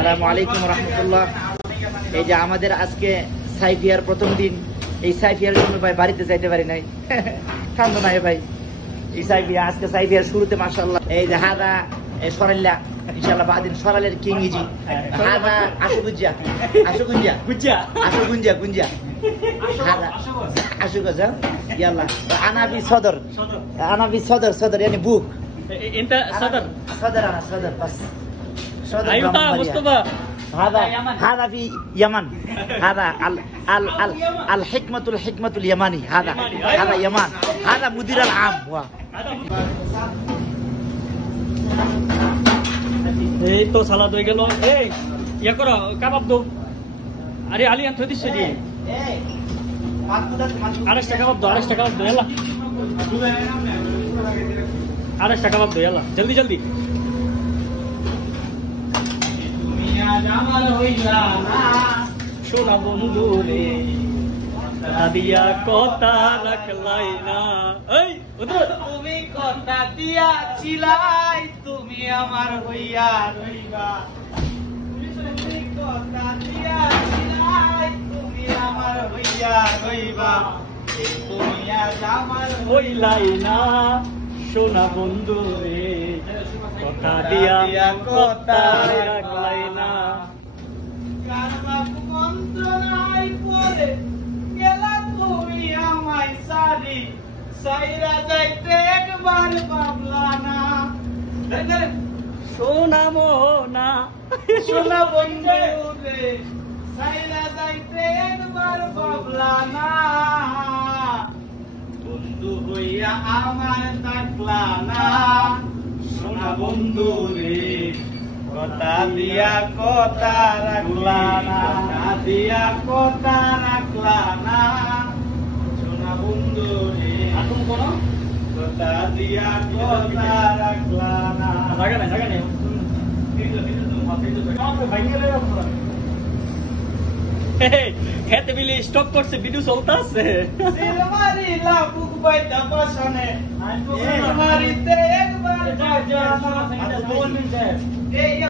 আসসালামু আলাইকুম রহমতুল্লাহ। এই যে আমাদের আজকে সাইফিয়ার প্রথম দিন, এই সাইফিয়ার জন্য ভাই বাড়িতে যাইতে পারি নাই। কান্দ নাই ভাই, এই সাইফিয়া আজকে সাইফিয়ার শুরুতে মাশাআল্লাহ। এই যে হাদা সরাল্লা ইনশাআল্লাহ বাদিন সরালের কিং ইজি হাদা আশুগুঞ্জা আশুগুঞ্জা গুঞ্জা আশুগুঞ্জা গুঞ্জা হাদা আশুগুঞ্জা ইয়াল্লাহ আনাবি সদর আনাবি সদর সদর يعني বুক انت صدر صدر انا صدر بس صدر ايوه مصطفى هذا في يمن هذا الحكمة اليماني هذا يمن هذا مدير العام এই তো সালাদ হয়ে গেল। এই ইয়া করো কাবাব দাও। আরে আলিয়ান থই দিছ দি আরেকটা কাবাব দাও, আরেকটা কাবাব দাও এলা আরেকটা কাবাব দাও এলা জলদি জলদি। তুমি আজ আমার হইলা না সোনা বন্ধু রে দিয়া কথা রাখলাই না। এই উদর তুমি কথা দিয়াছিলাই তুমি আমার হইয়া রইবা। তুমি কথা দিয়াছিলাই তুমি আমার হইয়া রইবা। তুমি আজ আমার হইলাই না সোনা বন্ধু রে কথা দিয়া কথা রাখলাই না। কারবাক মন্ত্রণায় পড়ে গেলা তুমি আমায় সারি সাইরা যাইতে একবার ভাবলা না। সোনা মোহনা সোনা বন্ধু রে সাইরা যাইতে একবার ভাবলা না। বন্ধু হইয়া আমার থাকলা না সোনা বন্ধু রে কথা দিয়া কথা রাখলা না। দিয়া কথা রাখলা না সোনা বন্ধু রে এখন কোন কথা দিয়া কথা রাখলা না। জায়গা নাই জায়গা নেই খেতে বিলি স্টক করছে ভিডিও চলতেছে। একবার